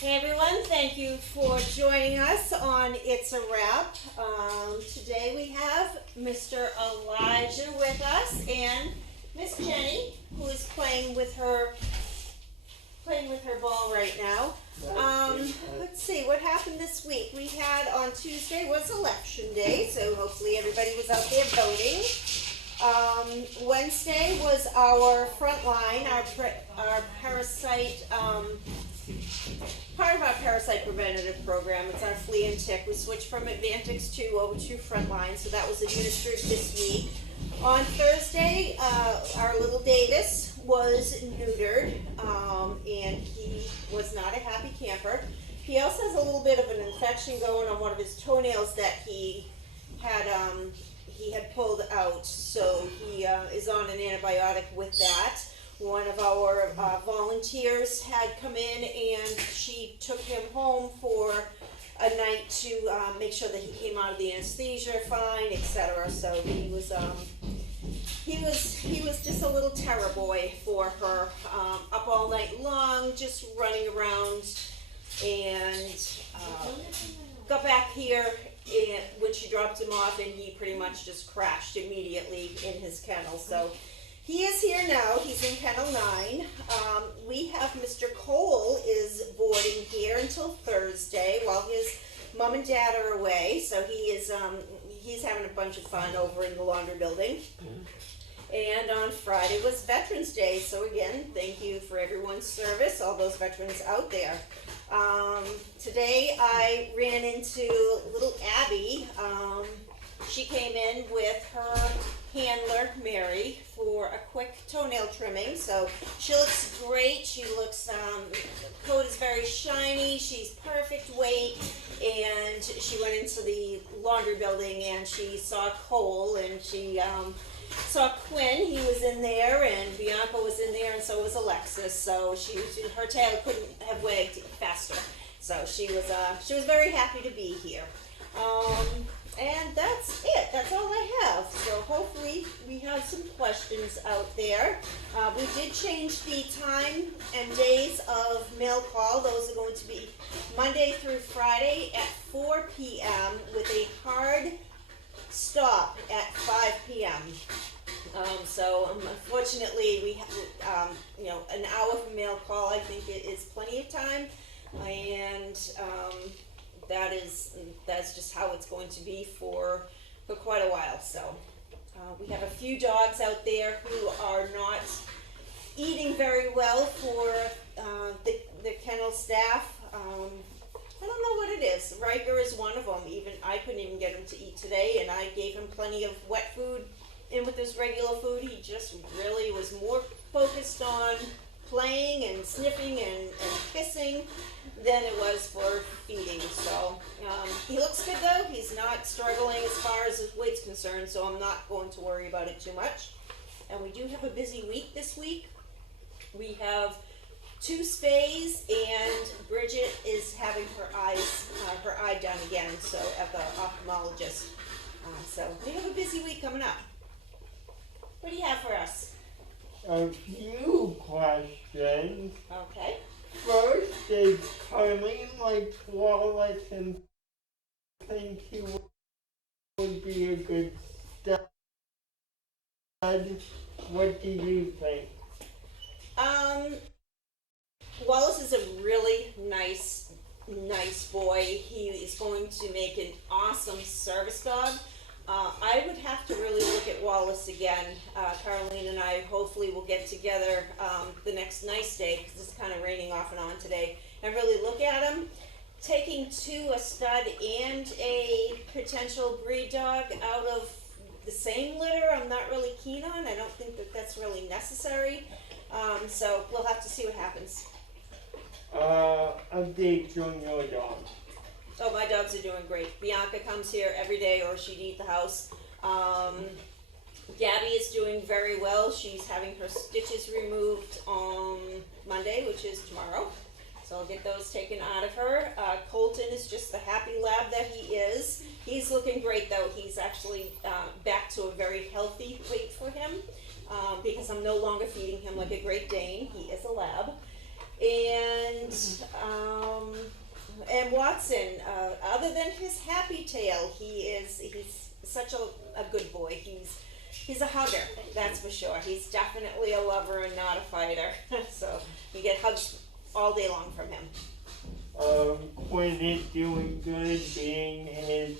Hey everyone, thank you for joining us on It's a Wrap. Today we have Mr. Elijah with us and Miss Jenny, who is playing with her ball right now. Let's see what happened this week. We had on Tuesday was election day, so hopefully everybody was out there voting. Wednesday was our front line, our parasite. Part of our parasite preventative program. It's our flea and tick. We switched from Advantix 2 over to Frontline, so that was administered this week. On Thursday, our little Davis was neutered, and he was not a happy camper. He also has a little bit of an infection going on one of his toenails that he had pulled out, so he is on an antibiotic with that. One of our volunteers had come in and she took him home for a night to make sure that he came out of the anesthesia fine, etc. So he was just a little terror boy for her, up all night long, just running around, and got back here and when she dropped him off, and he pretty much just crashed immediately in his kennel. So he is here now. He's in kennel 9. We have Mr. Cole is boarding here until Thursday while his mom and dad are away. So he's having a bunch of fun over in the laundry building. And on Friday was Veterans Day. So again, thank you for everyone's service, all those veterans out there. Today I ran into little Abby. She came in with her handler, Mary, for a quick toenail trimming. So she looks great. She looks, the coat is very shiny. She's perfect weight. And she went into the laundry building and she saw Cole, and she saw Quinn. He was in there, and Bianca was in there, and so was Alexis. So her tail couldn't have wagged faster. So she was very happy to be here. And that's it. That's all I have. So hopefully we have some questions out there. We did change the time and days of mail call. Those are going to be Monday through Friday at 4 p.m. with a hard stop at 5 p.m. So unfortunately we have, an hour for mail call. I think it is plenty of time, and that's just how it's going to be for quite a while. So we have a few dogs out there who are not eating very well for the kennel staff. I don't know what it is. Riker is one of them. Even I couldn't even get him to eat today, and I gave him plenty of wet food in with his regular food. He just really was more focused on playing and sniffing and kissing than it was for feeding. So he looks good though. He's not struggling as far as his weight's concerned, so I'm not going to worry about it too much. And we do have a busy week this week. We have 2 spays, and Bridget is having her eye done again, so at the ophthalmologist. So we have a busy week coming up. What do you have for us? A few questions. Okay. First, is Carlene like Wallace and think he would be a good stud? What do you think? Wallace is a really nice boy. He is going to make an awesome service dog. I would have to really look at Wallace again. Caroline and I hopefully will get together the next nice day, because it's kind of raining off and on today, and really look at him. Taking a stud and a potential breed dog out of the same litter, I'm not really keen on. I don't think that that's really necessary. So we'll have to see what happens. Updates on your dog. Oh, my dogs are doing great. Bianca comes here every day, or she'd eat the house. Gabby is doing very well. She's having her stitches removed on Monday, which is tomorrow. So I'll get those taken out of her. Colton is just the happy lab that he is. He's looking great though. He's actually back to a very healthy weight for him, because I'm no longer feeding him like a Great Dane. He is a lab. And Watson, other than his happy tail, he's such a good boy. He's a hugger, that's for sure. He's definitely a lover and not a fighter. So you get hugs all day long from him. Quinn is doing good, being his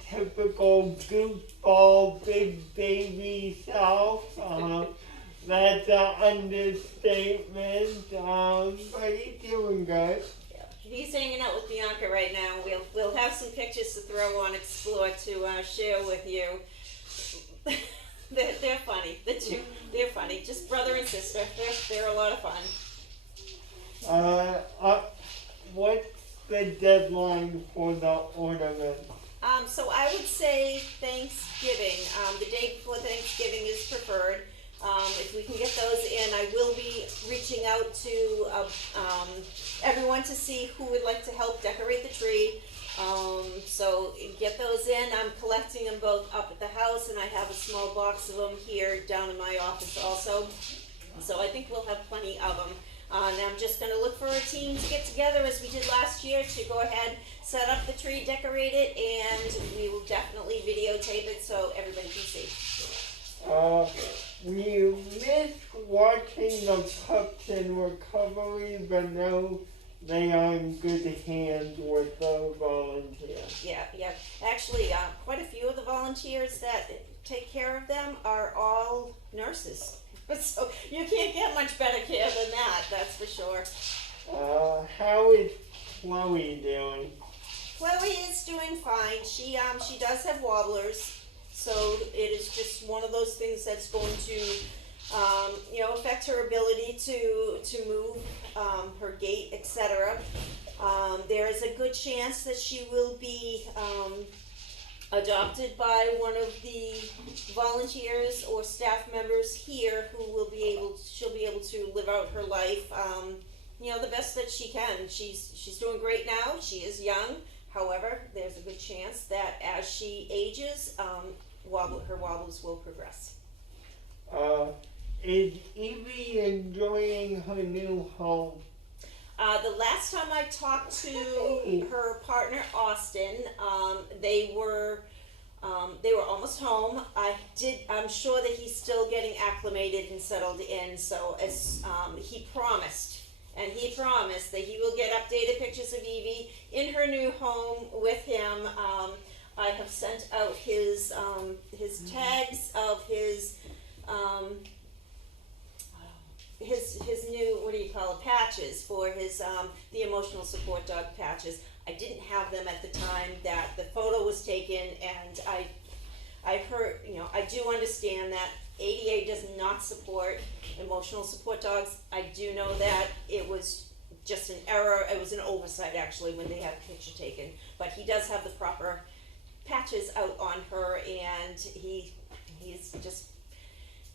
typical goofball big baby self. That's an understatement, but he's doing good. Yeah. He's hanging out with Bianca right now. We'll have some pictures to throw on Explore to share with you. They're funny. They're funny. Just brother and sister. They're a lot of fun. What's the deadline for the ornament? So I would say Thanksgiving. The day before Thanksgiving is preferred. If we can get those in, I will be reaching out to everyone to see who would like to help decorate the tree. So get those in. I'm collecting them both up at the house, and I have a small box of them here down in my office also. So I think we'll have plenty of them. And I'm just going to look for a team to get together as we did last year to go ahead, set up the tree, decorate it, and we will definitely videotape it so everybody can see. We missed watching the pups in recovery, but now they are in good hands with the volunteers. Yeah. Actually, quite a few of the volunteers that take care of them are all nurses. So you can't get much better care than that, that's for sure. How is Chloe doing? Chloe is doing fine. She does have wobblers, so it is just one of those things that's going to affect her ability to move, her gait, etc. There is a good chance that she will be adopted by one of the volunteers or staff members here she'll be able to live out her life, the best that she can. She's doing great now. She is young. However, there's a good chance that as she ages, her wobbles will progress. Is Evie enjoying her new home? The last time I talked to her partner Austin, they were almost home. I'm sure that he's still getting acclimated and settled in. So as he promised that he will get updated pictures of Evie in her new home with him. I have sent out his tags of his new, patches for his the emotional support dog patches. I didn't have them at the time that the photo was taken, and I heard, I do understand that ADA does not support emotional support dogs. I do know that it was just an error. It was an oversight actually when they had the picture taken, but he does have the proper patches out on her, and he's just,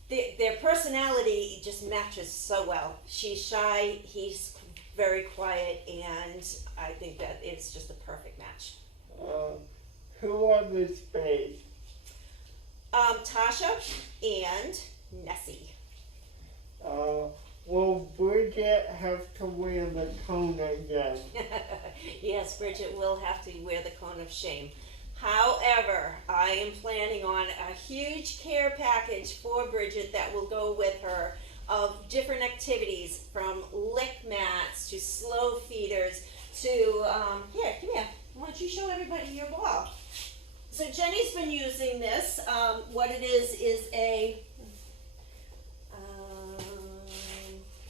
their personality just matches so well. She's shy, he's very quiet, and I think that it's just a perfect match. Who are the spades? Tasha and Nessie. Will Bridget have to wear the cone again? Yes, Bridget will have to wear the cone of shame. However, I am planning on a huge care package for Bridget that will go with her of different activities, from lick mats to slow feeders to, here, come here. Why don't you show everybody your ball? So Jenny's been using this. What it is a,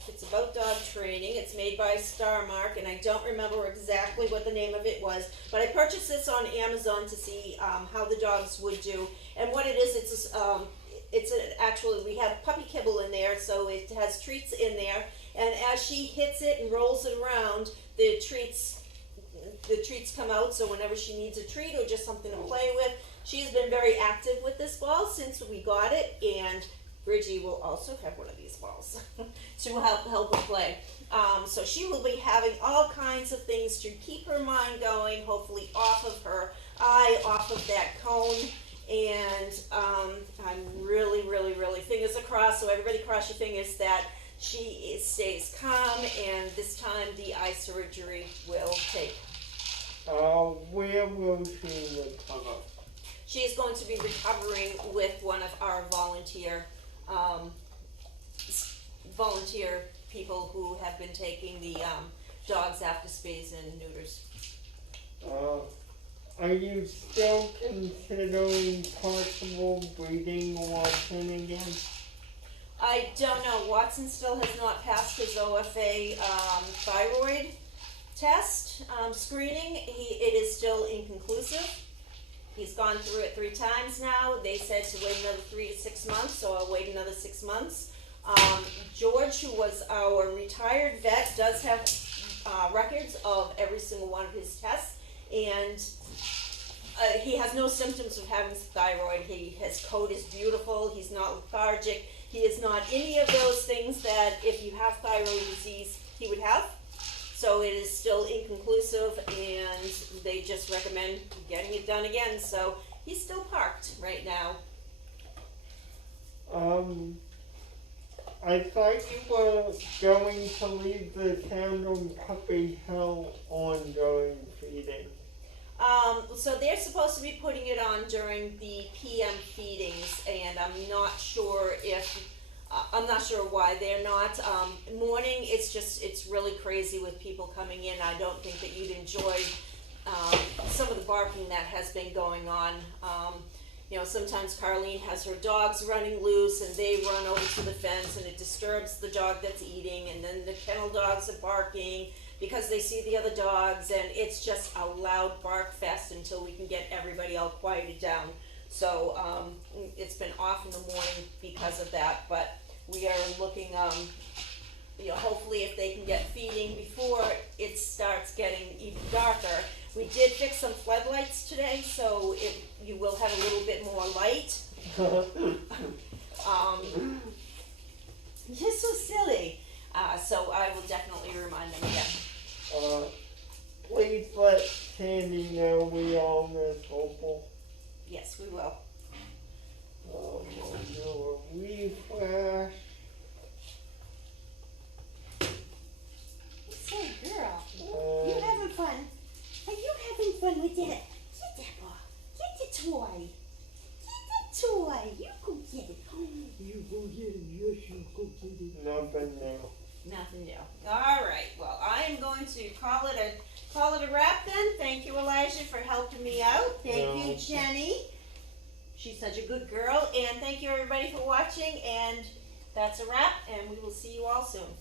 it's about dog training. It's made by Starmark, and I don't remember exactly what the name of it was, but I purchased this on Amazon to see how the dogs would do. And what it is, actually, we have puppy kibble in there, so it has treats in there, and as she hits it and rolls it around, the treats come out. So whenever she needs a treat or just something to play with, she's been very active with this ball since we got it, and Bridgie will also have one of these balls to help her play. So she will be having all kinds of things to keep her mind going, hopefully off of her eye, off of that cone. And I'm really, really, really, fingers crossed, so everybody cross your fingers, that stays calm, and this time the eye surgery will take. Where will she recover? She is going to be recovering with one of our volunteer people who have been taking the dogs after spays and neuters. Are you still considering possible breeding Watson again? I don't know. Watson still has not passed his OFA thyroid test screening. It is still inconclusive. He's gone through it 3 times now. They said to wait another 3 to 6 months, so I'll wait another 6 months. George, who was our retired vet, does have records of every single one of his tests, and he has no symptoms of having thyroid. His coat is beautiful. He's not lethargic. He is not any of those things that if you have thyroid disease, he would have. So it is still inconclusive, and they just recommend getting it done again. So he's still parked right now. I thought you were going to leave the town on Puppy Hill on during feeding. So they're supposed to be putting it on during the PM feedings, and I'm not sure why they're not. Morning, it's really crazy with people coming in. I don't think that you'd enjoy some of the barking that has been going on. Sometimes Carlene has her dogs running loose, and they run over to the fence, and it disturbs the dog that's eating, and then the kennel dogs are barking because they see the other dogs, and it's just a loud bark fest until we can get everybody all quieted down. So it's been off in the morning because of that, but we are looking, hopefully if they can get feeding before it starts getting even darker. We did fix some floodlights today, so you will have a little bit more light. You're so silly. So I will definitely remind them again. Please let Sandy know we all miss Opal. Yes, we will. Do a refresh. Say, girl, you having fun? Are you having fun with that? Get that ball. Get the toy. Get the toy. You go get it. You go get it. Yes, you go get it. Nothing new. Nothing new. All right. Well, I am going to call it a wrap then. Thank you, Elijah, for helping me out. Thank you, Jenny. She's such a good girl. And thank you, everybody, for watching. And that's a wrap. And we will see you all soon.